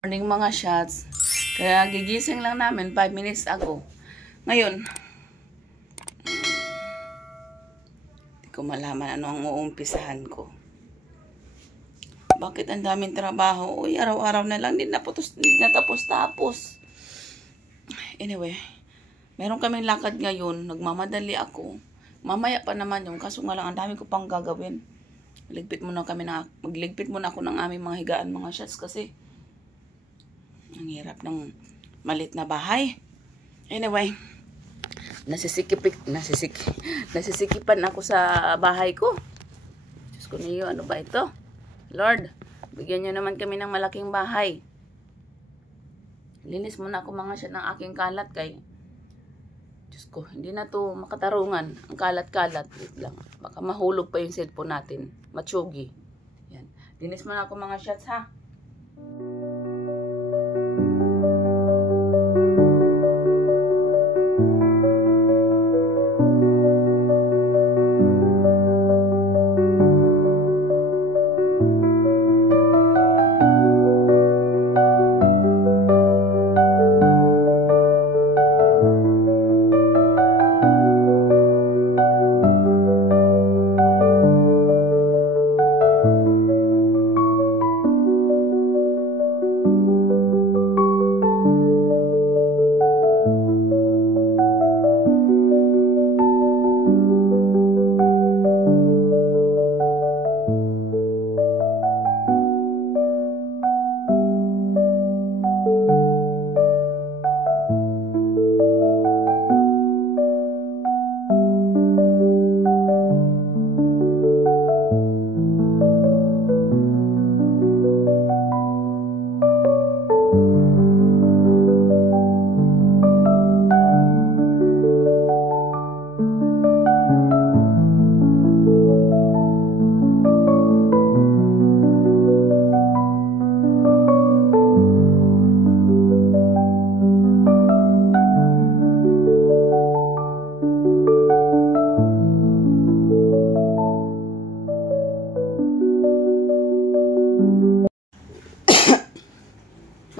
Morning mga shots. Kaya gigising lang namin 5 minutes ago. Ngayon, hindi ko malaman ano ang uumpisahan ko. Bakit ang daming trabaho? Uy, araw-araw na lang, hindi natapos-tapos. Anyway, meron kaming lakad ngayon. Nagmamadali ako. Mamaya pa naman yung kaso nga lang, ang dami ko pang gagawin. Magligpit muna ako ng aming mga higaan mga shots kasi ang hirap ng malit na bahay. Anyway, nasisikipan ako sa bahay ko. Diyos ko niyo, ano ba ito? Lord, bigyan niyo naman kami ng malaking bahay. Linis muna ako mga siya ng aking kalat kay Diyos ko, hindi na to makatarungan. Ang kalat-kalat. Wait lang. Baka mahulog pa yung cellphone natin. Matsugi. Yan. Linis muna ako mga shots ha.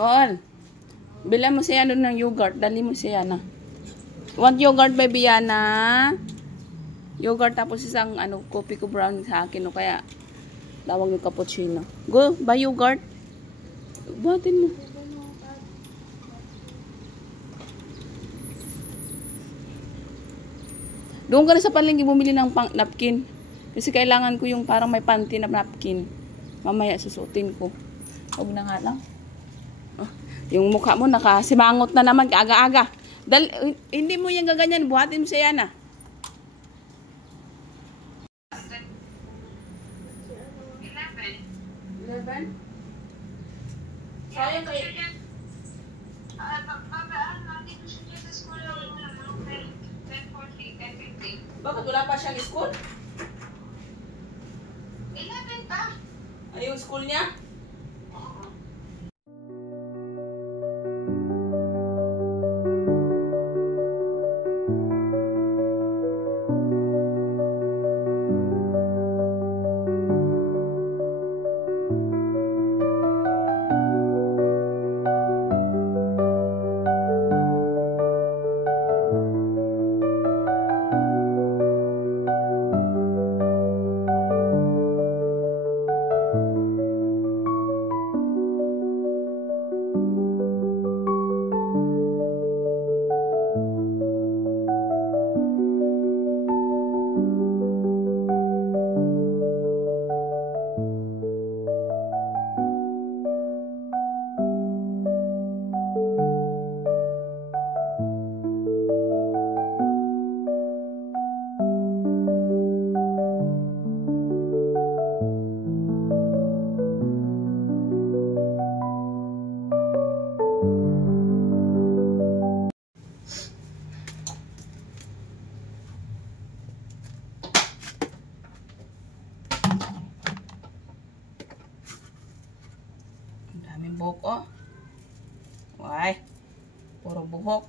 Paul, bila mo siya doon ng yogurt. Dali mo siya na. Want yogurt, baby Yana? Yogurt tapos isang coffee ko brown sa akin. O kaya, tawag yung cappuccino. Go, buy yogurt. Buhatin mo. Doon ka na sa palengke bumili ng napkin. Kasi kailangan ko yung parang may panty na napkin. Mamaya susutin ko. Huwag na nga lang. Yung mukha mo nakasimangot na naman kaaga-aga. Hindi mo yung gaganyan, buhatin mo siya na. Sayang kayo. Bakit wala pa siyang school? 11 pa. Ay, yung school niya? Buhok, oh. Why? Puro buhok.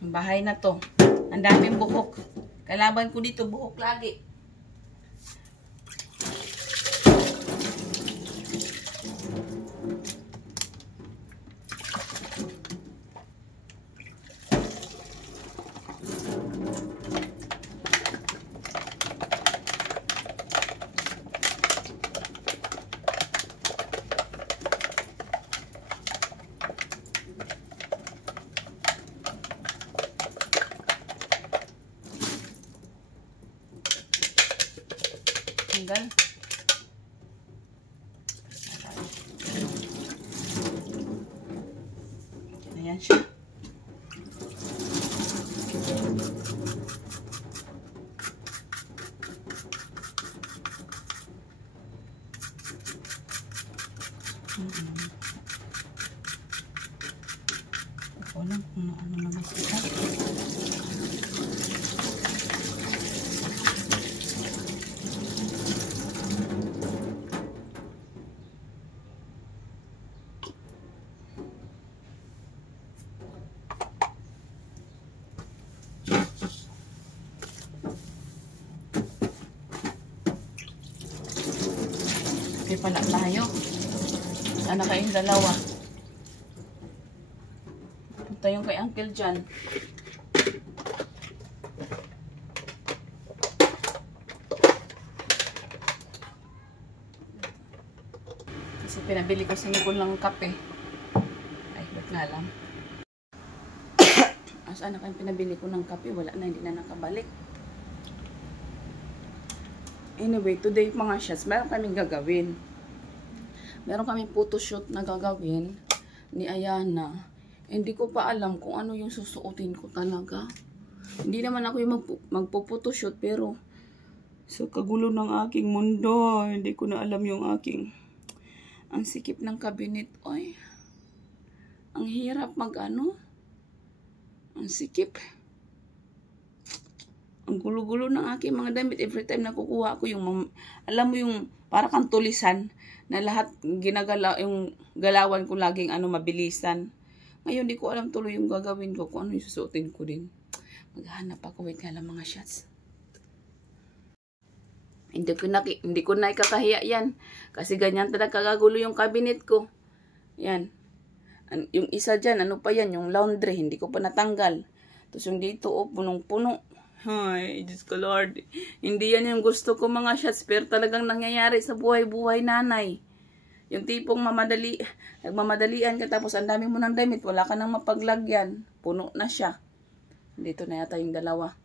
Yung bahay na to. Ang daming buhok. Kalaban ko dito, buhok lagi. matanggal. Ayan siya. Ako lang kung ano naman sila. Okay pala tayo. Sana kayong dalawa. Punta yung kay Uncle John. Kasi pinabili ko sa Nicole ng kape. Ay, ba't nga lang. Saan na kayong pinabili ko ng kape? Wala na, hindi na nakabalik. Anyway, today mga shots, meron kaming gagawin. Meron kaming photoshoot na gagawin ni Ayana. Hindi ko pa alam kung ano yung susuotin ko talaga. Hindi naman ako yung magpo-photoshoot, pero sa kagulo ng aking mundo, hindi ko na alam yung aking ang sikip ng cabinet. Oy, ang hirap mag-ano. Ang sikip. Ang gulo-gulo ng aking mga damit. Every time nakukuha ko yung, alam mo yung para kang tulisan na lahat ginagalaw, yung galawan ko laging mabilisan. Ngayon, di ko alam tuloy yung gagawin ko, kung ano yung susuotin ko din. Maghanap ako, wait nga lang mga shots. Hindi ko na ikakahiya yan. Kasi ganyan talaga kagagulo yung cabinet ko. Yan. Yung isa dyan, ano pa yan, yung laundry, hindi ko pa natanggal. Tapos yung dito, punong-puno. Ay, Diyos ko Lord. Hindi yan yung gusto ko mga shots, pero talagang nangyayari sa buhay-buhay nanay. Yung tipong nagmamadalian ka tapos ang dami mo ng damit, wala ka nang mapaglagyan. Puno na siya. Dito na yata yung dalawa.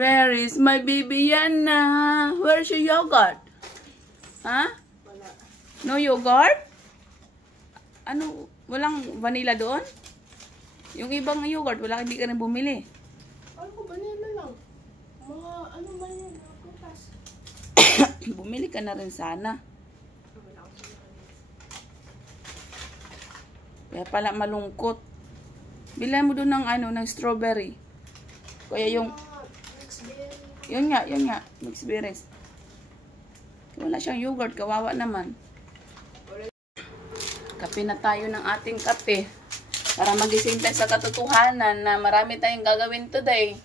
Where is my baby Yana? Where's your yogurt? Ha? Wala. No yogurt? Ano? Walang vanilla doon? Yung ibang yogurt, hindi ka na bumili. Ano, vanilla lang. Mga ano man yung prutas. Bumili ka na rin sana. Kaya pala malungkot. Bilhan mo doon ng strawberry. Kaya yung yun nga, mixed berries. Wala siyang yogurt, kawawa naman. Kape na tayo ng ating kape. Para magising tayo sa katotohanan na marami tayong gagawin today.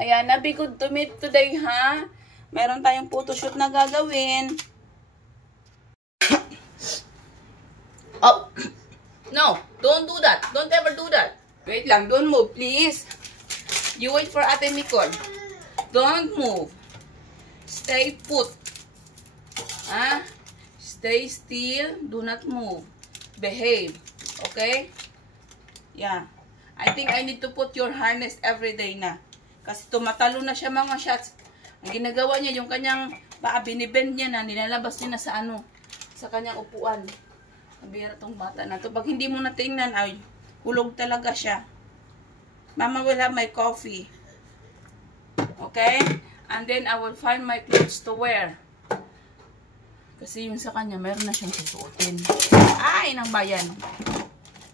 Ayan, be good to meet today, ha? Meron tayong photoshoot na gagawin. Oh! No, don't do that. Don't ever do that. Wait lang, don't move, please. You wait for Ate Nicole. Don't move. Stay put. Ha? Stay still. Do not move. Behave. Okay? Yeah. I think I need to put your harness every day na. Kasi tumatalo na siya mga shots. Ang ginagawa niya, yung kanyang binibend niya na, nilalabas niya na sa kanyang upuan. Ang bira tong bata na to. Pag hindi mo natingnan, ay, hulog talaga siya. Mama will have my coffee. Okay? And then, I will find my clothes to wear. Kasi yung sa kanya, meron na siyang susuotin. Ay, nang bayan.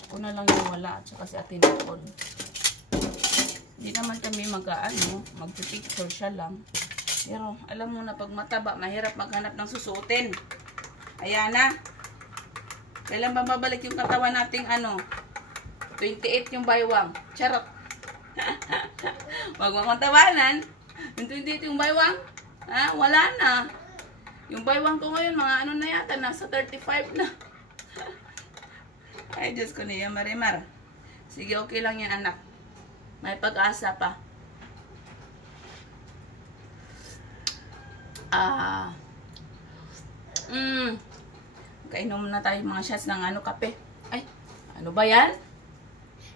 Ako na lang yung wala. At saka si Ate Nicole. Hindi naman kami magpipicture siya lang. Pero, alam mo na, pag mataba, mahirap maghanap ng susuotin. Ayan na. Kailan ba mabalik yung katawan nating 28 yung baywang. Charot. Wag mo akong tawanan. Yung 28 yung baywang. Ha? Wala na. Yung baywang ko ngayon, mga na yata, nasa 35 na. Ay, Diyos ko niya, Marimar. Sige, okay lang yan, anak. May pag-asa pa. Kainom na tayo mga shots ng kape. Ay, ano ba yan?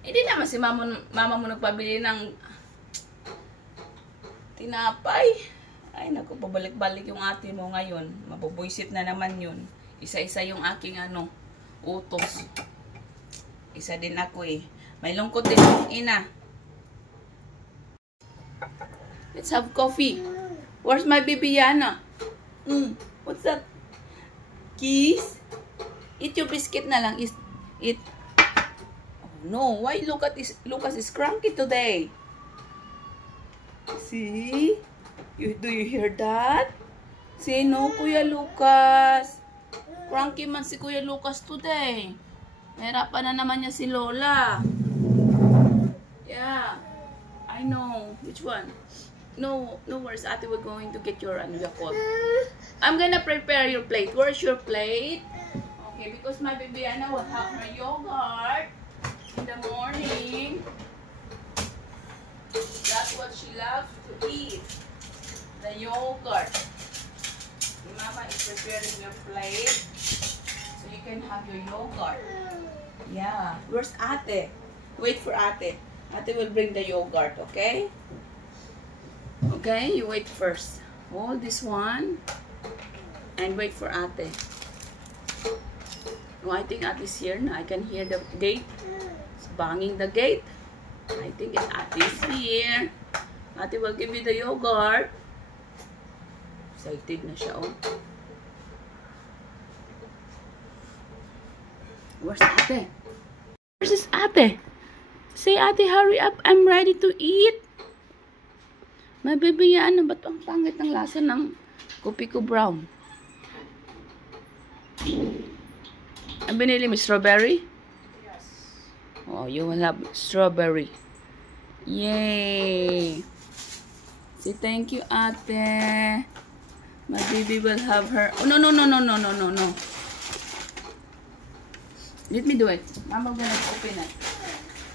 Hindi naman si mama mo nagpabili ng tinapay. Ay, naku, pabalik-balik yung ate mo ngayon. Mabubuisit na naman yun. Isa-isa yung aking utos. Isa din ako eh. May lungkot din akong ina. Let's have coffee. Where's my baby Yana? What's that? Kiss? Eat your biscuit na lang. Eat. Oh no, why Lucas is cranky today? See? Do you hear that? Say no, Kuya Lucas. Cranky man si Kuya Lucas today. Nahirapan na naman niya si Lola. Yeah. I know. Which one? No worries, ate. We're going to get your Yakult. I'm gonna prepare your plate. Where's your plate? Okay, because my baby Anna will have her yogurt in the morning. That's what she loves to eat. The yogurt. Mama is preparing your plate so you can have your yogurt. Yeah. Where's ate? Wait for ate. Ate will bring the yogurt, okay? Okay, you wait first. Hold this one and wait for ate. Oh, I think ate's here now. I can hear the gate. It's banging the gate. I think ate's here. Ate will give you the yogurt. Excited na siya, oh. Where's ate? Where's this ate? Say, ate, hurry up. I'm ready to eat. My baby, ano ba ito? Ang pangit ng lasa ng kopi ko brown. Ang binili mo, strawberry? Yes. Oh, you will have strawberry. Yay! Say thank you, ate. My baby will have her... Oh, no. Let me do it. Mama gonna open it.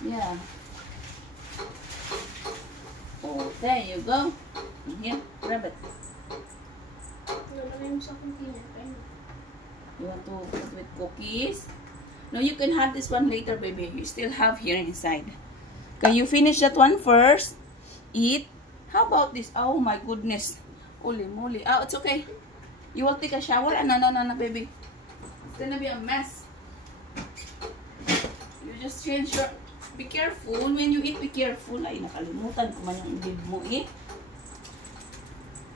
Yeah. Oh, there you go. Here, grab it. Nalagay mo sa container. You want to put with cookies? No, you can have this one later, baby. You still have here inside. Can you finish that one first? Eat. How about this? Oh my goodness. Holy moly. Oh, it's okay. You will take a shower? No, baby. It's gonna be a mess. You just change your... Be careful. When you eat, be careful. Ay, nakalimutan ko man yung bib mo eh.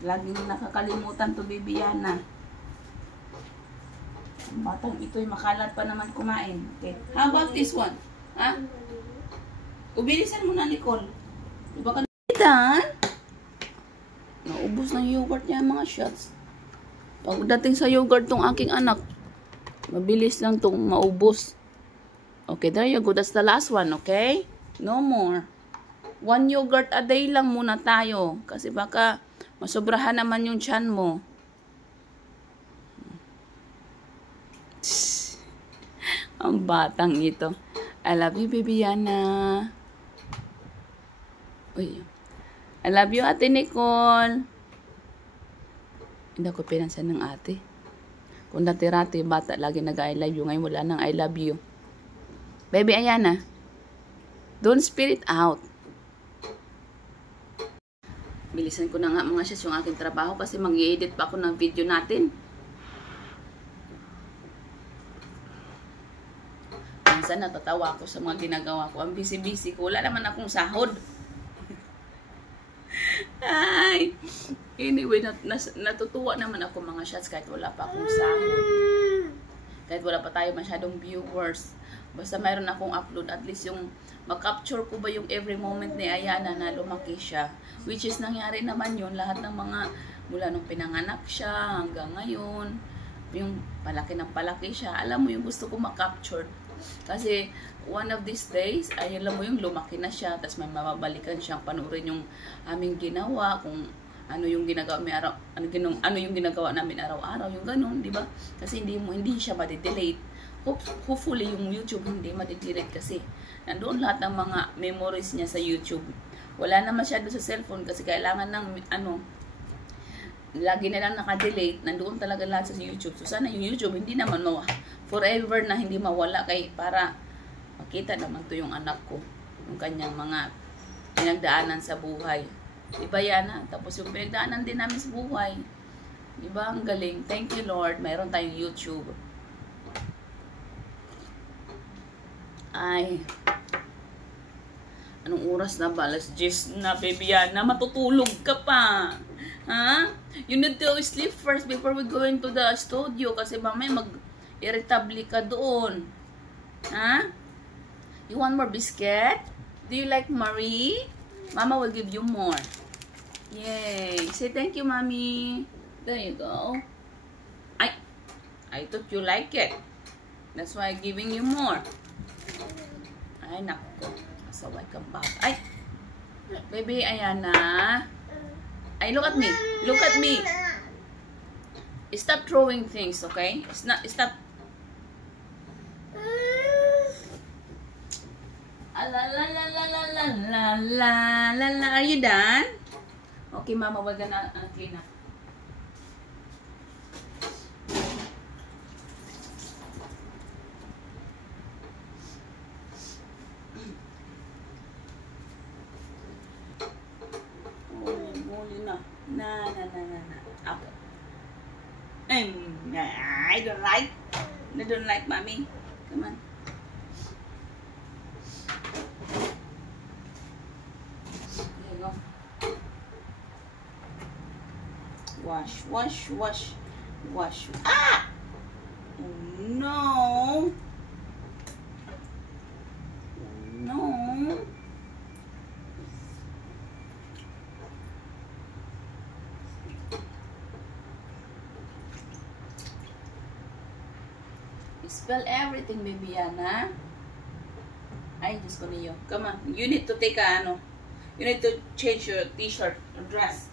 Laging nakakalimutan to, baby Yana. Ang batang ito'y makalat pa naman kumain. Okay. How about this one? Ha? Ubilisan mo na, Nicole. Diba ka na? Naubos ng yogurt niya mga shots. Pagdating sa yogurt tong aking anak, mabilis lang tong maubos. Okay, there you go. That's the last one, okay? No more. 1 yogurt a day lang muna tayo. Kasi baka masobrahan naman yung tiyan mo. Ang batang ito. I love you, baby Yana. Uy. I love you, ate Nicole. Hindi ako pinansan ng ate. Kung dati-rati, bata, lagi nag-I love you. Ngayon wala nang I love you. Baby Ayana, don't spill it out. Bilisan ko na nga mga sis yung aking trabaho kasi mag-i-edit pa ako ng video natin. Minsan natatawa ako sa mga ginagawa ko. Ang busy-busy ko. Wala naman akong sahod. Ay! Anyway, natutuwa naman ako mga shots kahit wala pa akong sahod. Kahit wala pa tayo masyadong viewers. Basta mayroon akong upload, at least yung makapture ko ba yung every moment ni Ayana na lumaki siya. Which is nangyari naman yun, lahat ng mga mula nung pinanganak siya hanggang ngayon, yung palaki ng palaki siya. Alam mo yung gusto ko makapture. Kasi one of these days, ay alam mo yung lumaki na siya, tapos may mababalikan siyang panurin yung aming ginawa, kung ano yung ginagawa ano yung ginagawa namin araw-araw, yung ganun, di ba? Kasi hindi siya ma-delete. Hopefully yung YouTube hindi ma-delete kasi nandoon lahat ng mga memories niya sa YouTube. Wala na masyado sa cellphone kasi kailangan ng lagi na lang naka-delete, nandoon talaga lahat sa YouTube. So sana yung YouTube hindi naman forever na hindi mawala, kay para makita naman to yung anak ko, yung kanyang mga pinagdaanan sa buhay. Diba Yana? Tapos yung pinagdaanan din namin sa buhay. Diba? Ang galing. Thank you Lord. Mayroon tayong YouTube. Ay. Anong oras na ba? Alas 10 na, baby Yana. Matutulog ka pa. Ha? You need to sleep first before we go into the studio. Kasi mamaya mag-irritable ka doon. Ha? You want more biscuit? Do you like Marie? Mama will give you more. Yay. Say thank you, Mommy. There you go. I thought you like it. That's why I'm giving you more. Ay, naku. So, welcome back. Ay, baby, ayan na. Ay, look at me. Look at me. Stop throwing things, okay? Stop. La la la la la la la la la la. Are you done? Okay, Mama, we're gonna clean up. Na. Okay. I don't like. I don't like, Mommy. Come on. There you go. Wash. Ah! Oh, no. No. Spell everything, baby Yana. Ay, Diyos ko niyo. Come on. You need to take you need to change your t-shirt, dress.